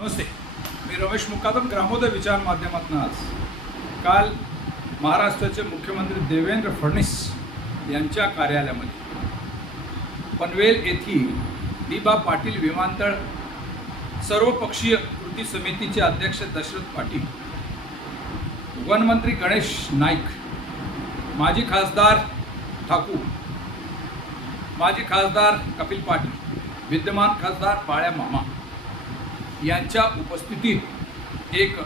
नमस्ते. मी रमेश मुकादम ग्रामोदय विचार माध्यमातून आज. काल महाराष्ट्राचे मुख्यमंत्री देवेंद्र फडणवीस यांच्या कार्यालयामध्ये पनवेल येथील दिबा पाटील विमानतळ सर्वपक्षीय कृती समितीचे अध्यक्ष दशरथ पाटील वनमंत्री गणेश नाईक माजी खासदार ठाकूर माजी खासदार कपिल पाटील विद्यमान खासदार बाळ्या मामा यांच्या उपस्थितीत एक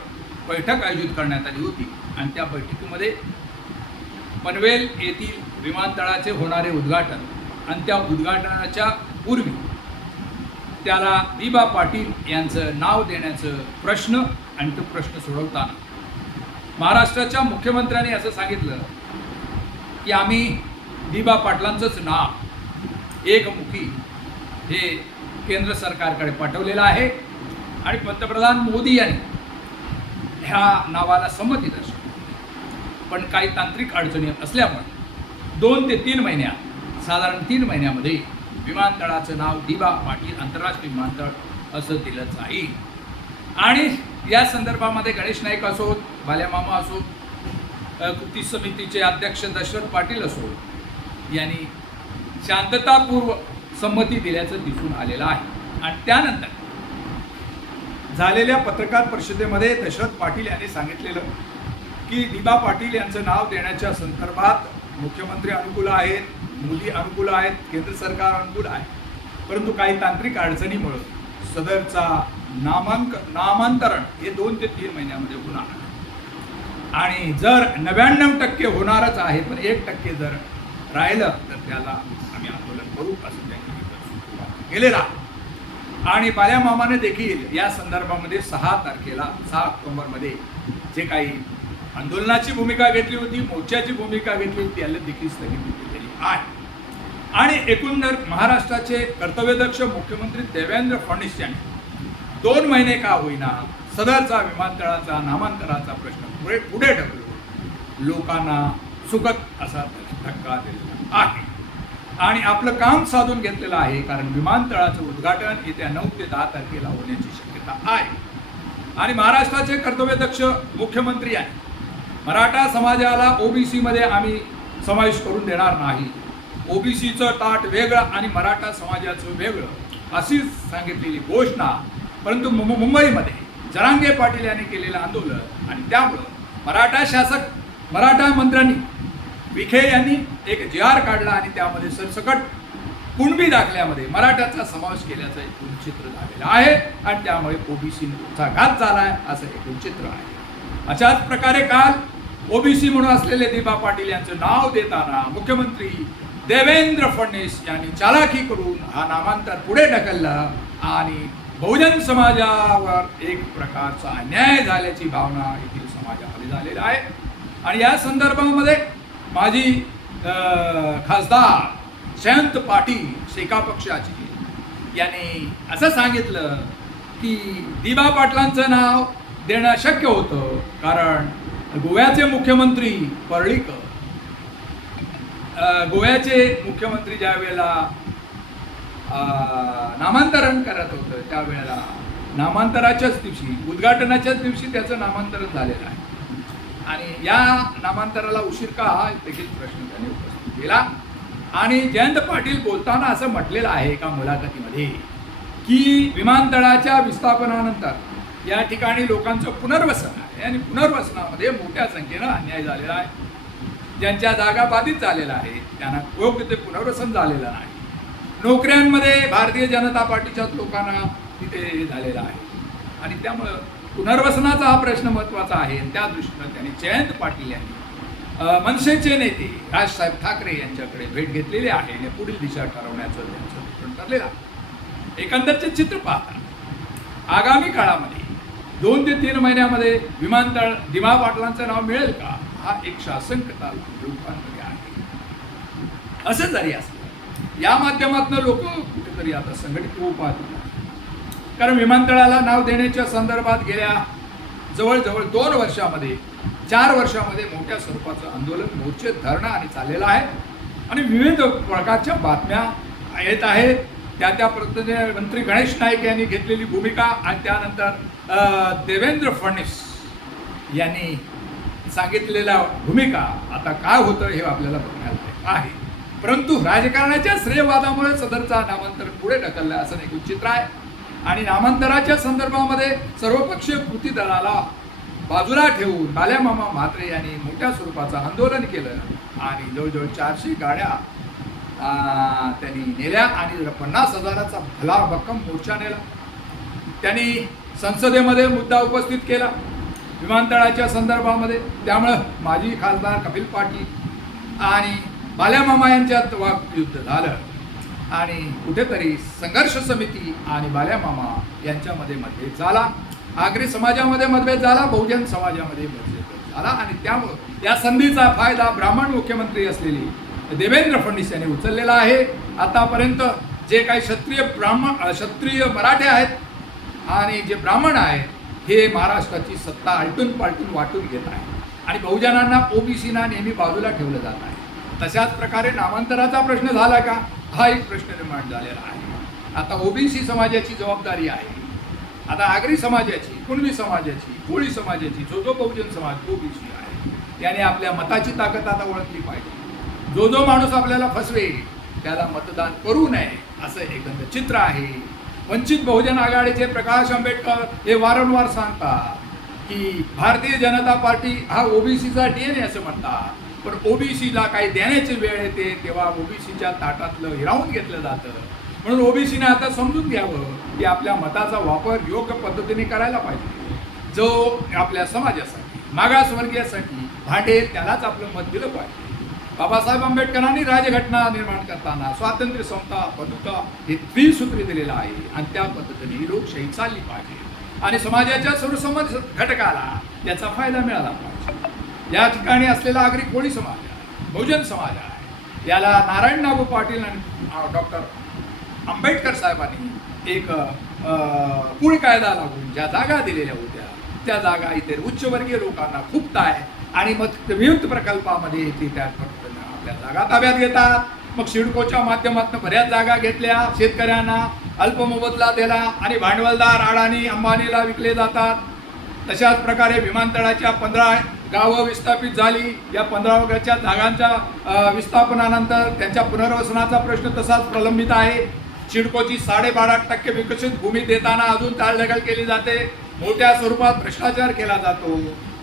बैठक आयोजित करण्यात आली होती. आणि त्या बैठकीमध्ये पनवेल येथील विमानतळाचे होणारे उद्घाटन आणि त्या उद्घाटनाच्या पूर्वी त्याला दिबा पाटील यांचं नाव देण्याचं प्रश्न आणि तो प्रश्न सोडवताना महाराष्ट्राच्या मुख्यमंत्र्यांनी असं सांगितलं की आम्ही दिबा पाटलांचंच नाव एकमुखी हे केंद्र सरकारकडे पाठवलेलं आहे. आणि पंतप्रधान मोदी यांनी ह्या नावाला संमती दर्शवली. पण काही तांत्रिक अडचणी असल्यामुळे दोन ते तीन महिन्यात साधारण तीन महिन्यामध्ये विमानतळाचं नाव दिबा पाटील आंतरराष्ट्रीय विमानतळ असं दिलं जाईल. आणि या संदर्भामध्ये गणेश नाईक असोत बाल्यामामा असोत कृती समितीचे अध्यक्ष दशरथ पाटील असोत यांनी शांततापूर्व संमती दिल्याचं दिसून आलेलं आहे. आणि त्यानंतर झालेल्या पत्रकार परिषदेमध्ये दशरथ पाटील यांनी सांगितलेलं की दिबा पाटील यांचं नाव देण्याच्या संदर्भात मुख्यमंत्री अनुकूल आहेत मुली अनुकूल आहेत केंद्र सरकार अनुकूल आहे परंतु काही तांत्रिक अडचणीमुळं सदरचा नामांक नामांतरण हे दोन ते तीन महिन्यामध्ये होणार आहे. आणि जर नव्याण्णव टक्के होणारच आहे पण एक टक्के जर राहिलं तर त्याला आम्ही आंदोलन करू असं त्यांनी केलेलं आहे. आणि बाल्या मामाने देखील या संदर्भामध्ये सहा तारखेला सहा ऑक्टोबरमध्ये जे काही आंदोलनाची भूमिका घेतली होती मोर्चाची भूमिका घेतली होती त्याला देखील स्थगिती दिलेली आहे. आणि एकूण महाराष्ट्राचे कर्तव्यदक्ष मुख्यमंत्री देवेंद्र फडणवीस यांनी दोन महिने का होईना सदरचा विमानतळाचा नामांतराचा प्रश्न पुढे पुढे ढकलून लोकांना सुखद असा धक्का दिलेला आहे. आणि आपलं काम साधून घेतलेलं आहे कारण विमानतळाचं उद्घाटन येत्या नऊ ते दहा तारखेला होण्याची शक्यता आहे. आणि महाराष्ट्राचे कर्तव्यदक्ष मुख्यमंत्री आहे मराठा समाजाला ओबीसीमध्ये आम्ही समावेश करून देणार नाही. ओबीसीचं ताट वेगळं आणि मराठा समाजाचं वेगळं अशीच सांगितलेली घोषणा परंतु मुं- मुंबईमध्ये जरांगे पाटील यांनी केलेलं आंदोलन आणि त्यामुळं मराठा शासक मराठा मंत्र्यांनी विखे यांनी एक जी आर काढला आणि त्यामध्ये सरसकट कुणबी दाखल्यामध्ये मराठ्याचा समावेश केल्याचं एकूण चित्र झालेलं आहे आणि त्यामुळे ओबीसीचा घात झाला आहे असं एकूण चित्र आहे. अशाच प्रकारे काल ओबीसी म्हणून असलेले दिबा पाटील यांचं नाव देताना मुख्यमंत्री देवेंद्र फडणवीस यांनी चालाकी करून हा नामांतर पुढे ढकलला आणि बहुजन समाजावर एक प्रकारचा अन्याय झाल्याची भावना येथील समाजामध्ये झालेला आहे. आणि या संदर्भामध्ये माझी अं, खासदार जयंत पाटील शेका पक्षाची. यांनी असं सांगितलं की दिबा पाटलांचं नाव देणं शक्य होतं कारण गोव्याचे मुख्यमंत्री पर्ळीकर गोव्याचे मुख्यमंत्री ज्या वेळेला अं, नामांतरण करत होतं त्यावेळेला नामांतराच्याच दिवशी उद्घाटनाच्याच दिवशी त्याचं नामांतरण झालेलं आहे. आणि या नामांतराला उशीर का हा देखील प्रश्न त्यांनी उपस्थित केला. आणि जयंत पाटील बोलताना असं म्हटलेलं आहे एका मुलाखतीमध्ये की विमानतळाच्या विस्थापनानंतर या ठिकाणी लोकांचं पुनर्वसन आहे आणि पुनर्वसनामध्ये मोठ्या संख्येनं अन्याय झालेला आहे. ज्यांच्या जागा बाधित झालेल्या आहेत त्यांना योग्य ते पुनर्वसन झालेलं नाही. नोकऱ्यांमध्ये भारतीय जनता पार्टीच्याच लोकांना तिथे हे झालेलं आहे. आणि त्यामुळं पुनर्वसनाचा हा प्रश्न महत्त्वाचा आहे. आणि त्या दृष्टीनं त्यांनी जयंत पाटील यांनी मनसेचे नेते राजसाहेब ठाकरे यांच्याकडे भेट घेतलेली आहे आणि पुढील दिशा ठरवण्याचं त्यांचं धोरण ठरलेलं आहे. एकंदरचे चित्र पाहता आगामी काळामध्ये दोन ते तीन महिन्यामध्ये विमानतळ दिमा पाटलांचं नाव मिळेल का? हा एक शासनकता लोकांमध्ये आहे. असं जरी असलं या माध्यमातून लोक कुठेतरी आता संघटित होऊ पाहतील. कारण विमानतळाला नाव देण्याच्या संदर्भात गेल्या जवळजवळ दोन वर्षामध्ये चार वर्षामध्ये मोठ्या स्वरूपाचं आंदोलन मोर्चे धरणं आणि चाललेलं आहे. आणि विविध प्रकारच्या बातम्या येत आहेत. त्या त्या पद्धतीने मंत्री गणेश नाईक यांनी घेतलेली भूमिका आणि त्यानंतर देवेंद्र फडणवीस यांनी सांगितलेल्या भूमिका आता काय होतं हे आपल्याला बघण्यात आहे. परंतु राजकारणाच्या श्रेयवादामुळे सदरचा नामांतर पुढे ढकललं असं एक चित्र आहे. आणि नामांतराच्या संदर्भामध्ये सर्वपक्षीय कृती दलाला बाजूला ठेवून बाल्यामामा म्हात्रे यांनी मोठ्या स्वरूपाचं आंदोलन केलं. आणि जवळजवळ चारशे गाड्या त्यांनी नेल्या आणि पन्नास हजाराचा भला भक्कम मोर्चा नेला. त्यांनी संसदेमध्ये मुद्दा उपस्थित केला. विमानतळाच्या संदर्भामध्ये. त्यामुळं माजी खासदार कपिल पाटील आणि बाल्यामामा यांच्यात वाकयुद्ध झालं. आणि कुठेतरी संघर्ष समिती आणि बाल्यामामा यांच्यामध्ये मतभेद झाला. आगरी समाजामध्ये मतभेद झाला बहुजन समाजामध्ये मतभेद झाला आणि त्यामुळं या संधीचा फायदा ब्राह्मण मुख्यमंत्री असलेली देवेंद्र फडणवीस यांनी उचललेला आहे. आतापर्यंत जे काही क्षत्रिय ब्राह्मण क्षत्रिय मराठे आहेत आणि जे ब्राह्मण आहेत हे महाराष्ट्राची सत्ता आलटून पालटून वाटून घेत आहे आणि बहुजनांना ओबीसीना नेहमी बाजूला ठेवलं जात आहे. तशाच प्रकारे नामांतराचा प्रश्न झाला का? हा एक प्रश्न निर्माण झालेला आहे. आता ओबीसी समाजाची जबाबदारी आहे. आता आगरी समाजाची कुणबी समाजाची कोळी समाजाची जो जो बहुजन समाज ओबीसी आहे. त्याने आपल्या मताची ताकद आता ओळखली पाहिजे. जो जो माणूस आपल्याला फसवेल त्याला मतदान करू नये असं एकंदर चित्र आहे. वंचित बहुजन आघाडीचे प्रकाश आंबेडकर हे वारंवार सांगतात की भारतीय जनता पार्टी हा ओबीसीचा डी एन ए असं म्हणतात. पण ओबीसीला काही देण्याची वेळ येते तेव्हा ओबीसीच्या ताटातलं हिरावून घेतलं जातं. म्हणून ओबीसीने आता समजून घ्यावं की आपल्या मताचा वापर योग्य पद्धतीने करायला पाहिजे. जो आपल्या समाजासाठी मागासवर्गीयासाठी भांडेल त्यालाच आपलं मत दिलं पाहिजे. बाबासाहेब आंबेडकरांनी राजघटना निर्माण करताना स्वातंत्र्य समता बंधुता हे त्रिसूत्री दिलेलं आहे आणि त्या पद्धतीने ही लोकशाही चालली पाहिजे. आणि समाजाच्या सर्वसमाज घटकाला याचा फायदा मिळाला पाहिजे. या ठिकाणी असलेला आगरी कोळी समाज आहे बहुजन समाज आहे. याला नारायण नागू पाटील आणि डॉक्टर आंबेडकर साहेबांनी एक अ, कुळ कायदा लागून ज्या जागा दिलेल्या होत्या त्या जागा इथे उच्चवर्गीय लोकांना खूप आहे आणि मग विविध प्रकल्पामध्ये ती त्या आपल्या जागा ताब्यात घेतात. मग सिडकोच्या माध्यमातून बऱ्याच जागा घेतल्या शेतकऱ्यांना अल्प मोबदला दिला आणि भांडवलदार अडाणी अंबानीला विकले जातात. तशाच प्रकारे विमानतळाच्या पंधरा गावं विस्थापित झाली. या पंधरा वर्गाच्या जागांच्या विस्थापनानंतर त्यांच्या पुनर्वसनाचा प्रश्न तसाच प्रलंबित आहे. सिडकोची साडेबारा टक्के विकसित भूमी देताना अजून टाळढकल केली जाते. मोठ्या स्वरूपात भ्रष्टाचार केला जातो.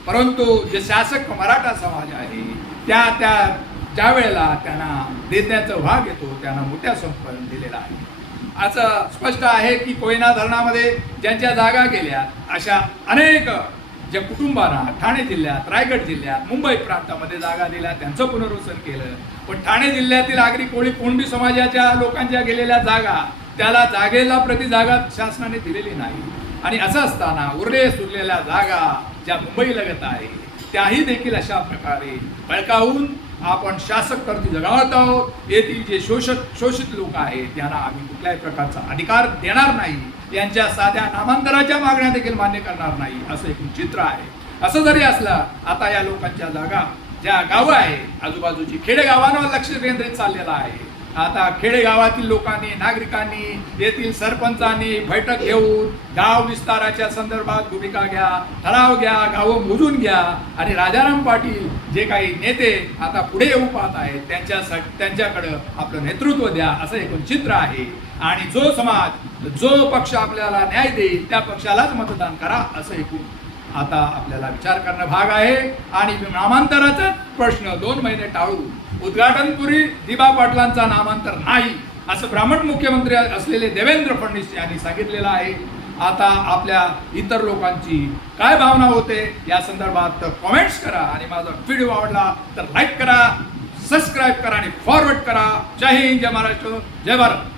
परंतु जे शासक मराठा समाज आहे त्या त्या ज्या वेळेला त्यांना देण्याचा भाग येतो त्यांना मोठ्या संपन्न दिलेला आहे. असं स्पष्ट आहे की कोयना धरणामध्ये ज्यांच्या जागा गेल्या अशा अनेक ज्या कुटुंबांना ठाणे जिल्ह्यात रायगड जिल्ह्यात मुंबई प्रांतामध्ये जागा दिल्या त्यांचं पुनर्वसन केलं. पण ठाणे जिल्ह्यातील आगरी कोळी कोंडी समाजाच्या लोकांच्या गेलेल्या जागा त्याला जागेला प्रति जागा शासनाने दिलेली नाही. आणि असं असताना उरले सुरलेल्या जागा ज्या मुंबई लगत आहे त्याही देखील अशा प्रकारे बळकावून आपण शासक करती जगावत आहोत. येथील जे शोषक शोषित लोक आहेत त्यांना आम्ही कुठल्याही प्रकारचा अधिकार देणार नाही. यांच्या साध्या नामांतराच्या मागण्या देखील मान्य करणार नाही असं एक चित्र आहे. असं जरी असलं आता या लोकांच्या जागा ज्या गावं आहे आजूबाजूची खेडेगावांवर लक्ष केंद्रित चाललेलं आहे. आता खेडेगावातील लोकांनी नागरिकांनी येथील सरपंचांनी बैठक घेऊन गाव विस्ताराच्या संदर्भात भूमिका घ्या ठराव घ्या गावं मोजून घ्या. आणि राजाराम पाटील जे काही नेते आता पुढे येऊ पाहत आहेत त्यांच्या त्यांच्याकडं आपलं नेतृत्व द्या असं एकूण चित्र आहे. आणि जो समाज जो पक्ष आपल्याला न्याय देईल त्या पक्षालाच मतदान करा असं एकूण आता आपल्याला विचार करणं भाग आहे. आणि नामांतराचा प्रश्न दोन महिने टाळून उद्घाटनपुरी दिबा पाटलांचा नामांतर नाही असं ब्राह्मण मुख्यमंत्री असलेले देवेंद्र फडणवीस यांनी सांगितलेलं आहे. आता आपल्या इतर लोकांची काय भावना होते या संदर्भात कॉमेंट्स करा आणि माझा व्हिडिओ आवडला तर लाईक करा सबस्क्राईब करा आणि फॉरवर्ड करा. जय हिंद जय महाराष्ट्र जय भारत.